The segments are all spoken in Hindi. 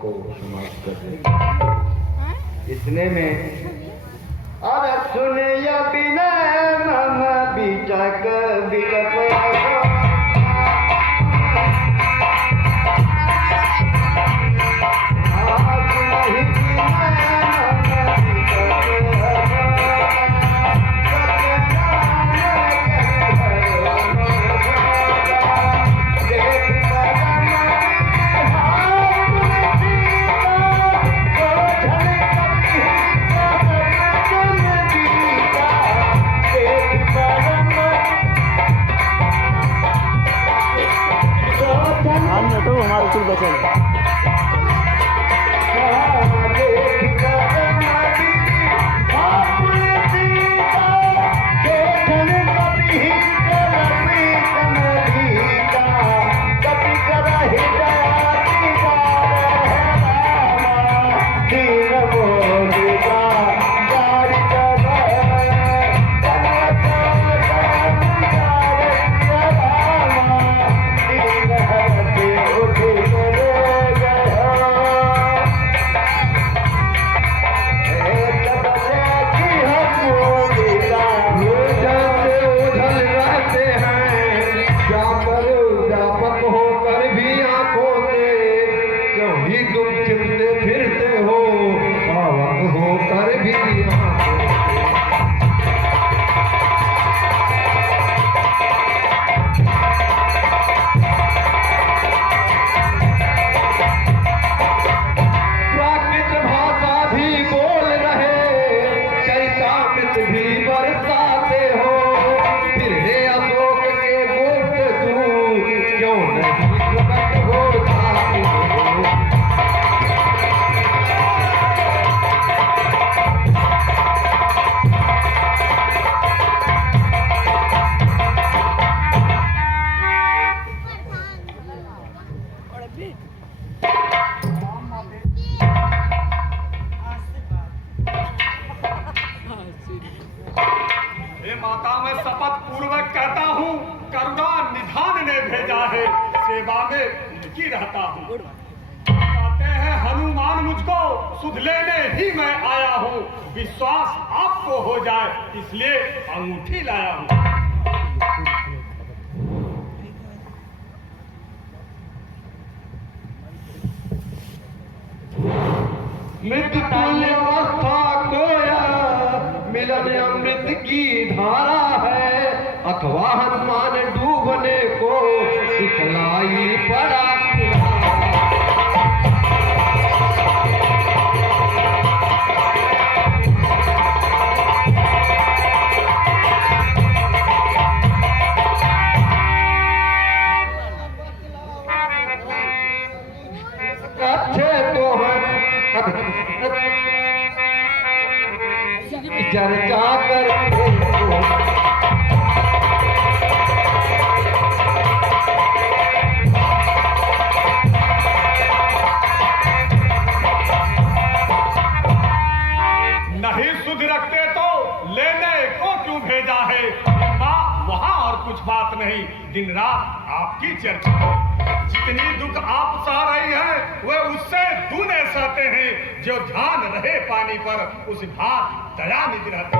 को समाप्त कर दे। इतने में अरे सुन या बिना मम बिचक बिचक हमारे कुल बचल माता मैं शपथ पूर्वक कहता हूँ करुणा निधान ने भेजा है, सेवा में इनकी रहता हूँ। कहते हैं हनुमान मुझको सुध लेने ही मैं आया हूँ, विश्वास आपको हो जाए इसलिए अंगूठी लाया हूँ। मृत्यु तुल्य अवस्था कोया मिलन अमृत की धारा है, अथवा हनुमान डूबने को दिखलाई पड़ा। अच्छे तो चर्चा करके नहीं सुध रखते तो लेने को क्यों भेजा है, माँ वहाँ और कुछ बात नहीं, दिन रात आपकी चर्चा। जितनी दुख आप सह रही हैं वे उससे दूने सहते हैं, जो ध्यान रहे पानी पर उस भार दया निधि रहते।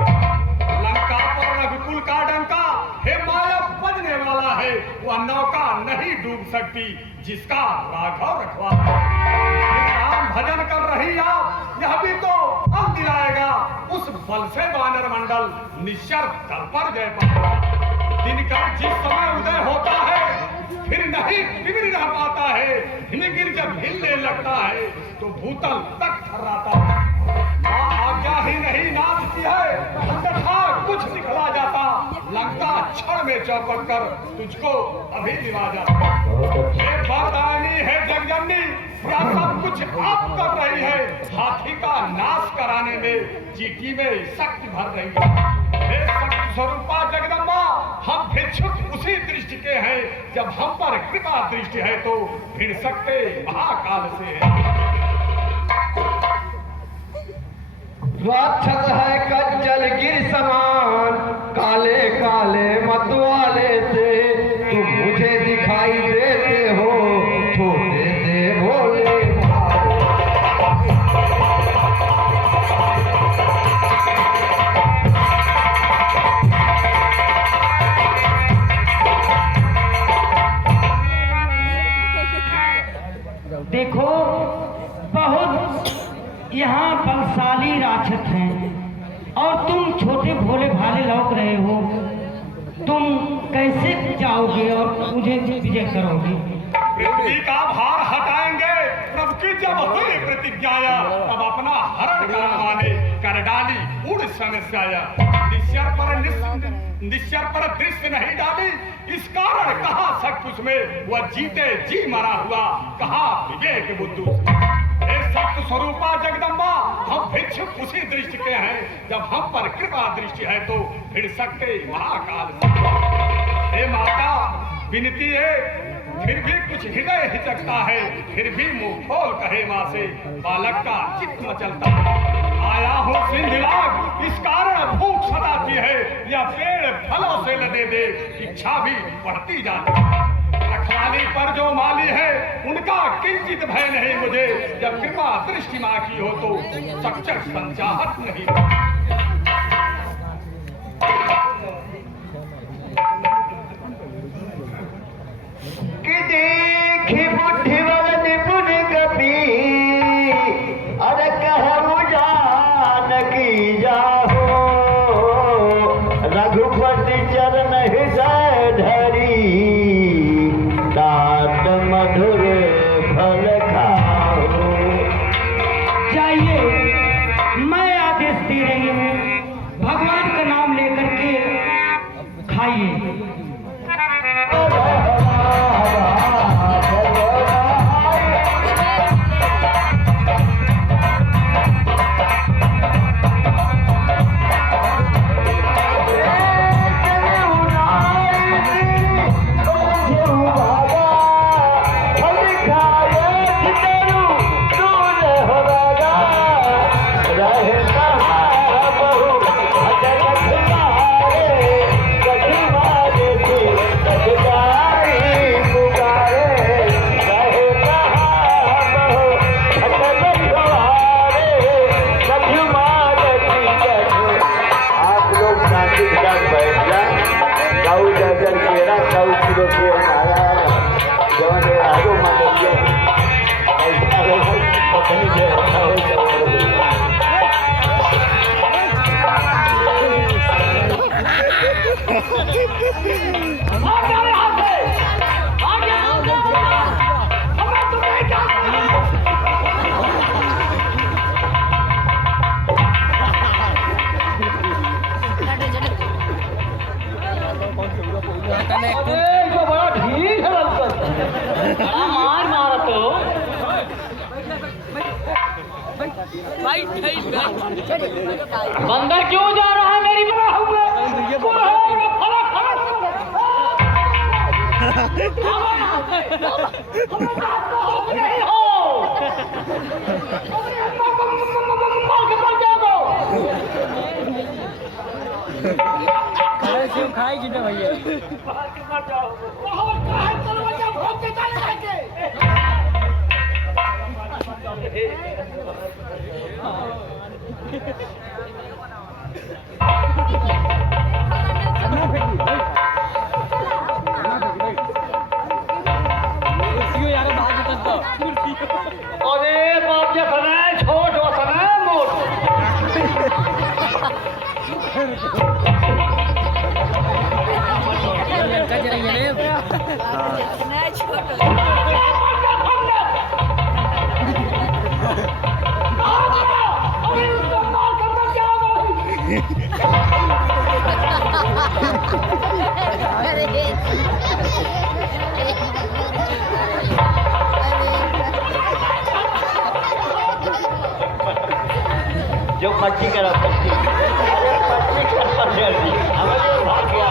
लंका पर रघुकुल का डंका हे माया बजने वाला है, वह नौका नहीं डूब सकती जिसका राघव रखवा। राम भजन कर रही आप, यह भी तो फल दिलाएगा, उस बल से वानर मंडल निश्चर तल पर गए पाएगा। दिन का जिस समय उदय होता है फिर नहीं बिगड़ रह पाता है, हिमगिर जब हिलने लगता है तो भूतल तक थर्राता है। माँ आज्ञा ही नहीं नाचती है, अन्यथा कुछ दिखला जाता, लंका क्षण में चौपट कर तुझको अभी दिला जाता। ये वरदानी है जगजननी, क्या सब कुछ आप कर रही है, हाथी का नाश कराने में चीटी में शक्ति भर रही है। शक्ति स्वरूपा जगदम्बा हम भिक्षुक उसी दृष्टि के हैं, जब हम पर कृपा दृष्टि है तो भिड़ सकते महाकाल से है। राक्षस है कज्जल गिर समान, काले काले मतवाले से तुम मुझे दिखाई देते हो, छोटे से भोले भाले। बहुत यहाँ बलशाली राक्षस हैं और तुम छोटे भोले भाले लौक रहे हो। तुम कैसे जाओगे और मुझे विजय करोगे? पृथ्वी का भार हटाएंगे। प्रभु की जब हुई प्रतिज्ञा तब अपना हरण करवाने कर डाली उड़ समस्या। निश्चर पर दृश्य नहीं डाली, इस कारण कहा सब कुछ में वह जीते जी मरा हुआ, कहा विवेक बुद्धू। हे सत्य स्वरूपा जगदम्बा, हम भिक्षुक उसी दृष्टि के हैं, जब हम पर कृपा दृष्टि है तो भिड़ सकते महाकाल से। हे माता विनती है, फिर भी कुछ हृदय हिचकता है, फिर भी मुंह खोल कहे माँ से, बालक का चित्त मचलता है। आया हूँ सिंधिलाग, इस कारण भूख सताती है, या पेड़ फलों से लदे दे, इच्छा भी बढ़ती जाती है। रखवाली पर जो माली है, उनका किंचित भय नहीं मुझे, जब कृपा दृष्टि माँ की हो तो सचक संचाहत नहीं। कि देखी बुद्धि बल निपुण कपि, अरे कहु जानकी जाहो, रघुपति चरण हृदय धरी, तात मधुर फल खाओ। चाहिए मैं आदेश दे रही हूँ, भगवान का नाम लेकर के खाइए। बंदर क्यों जा रहा है मेरी खाएगी ना भैया। अरे बाप के सने छोट हो सने मोट जो मच्छी करा मच्छी कर पकड़ी हमारे भाग गया।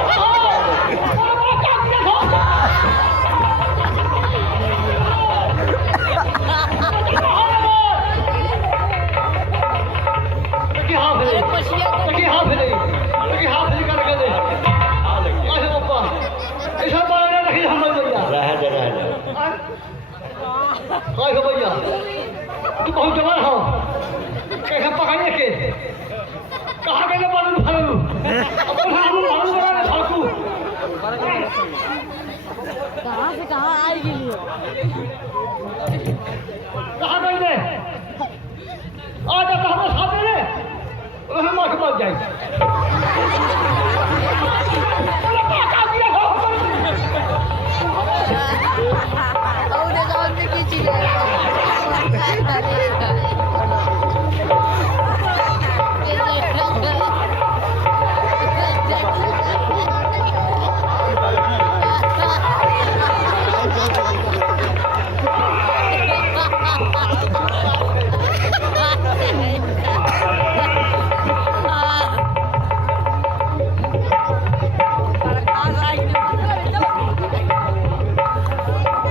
भैया तू बहुत जवान हो, कैसे पकड़ने के कहाँ गए बालू भालू कहाँ से कहाँ आएगी? आ जाता हमारे साथ में वह मार के मर जाए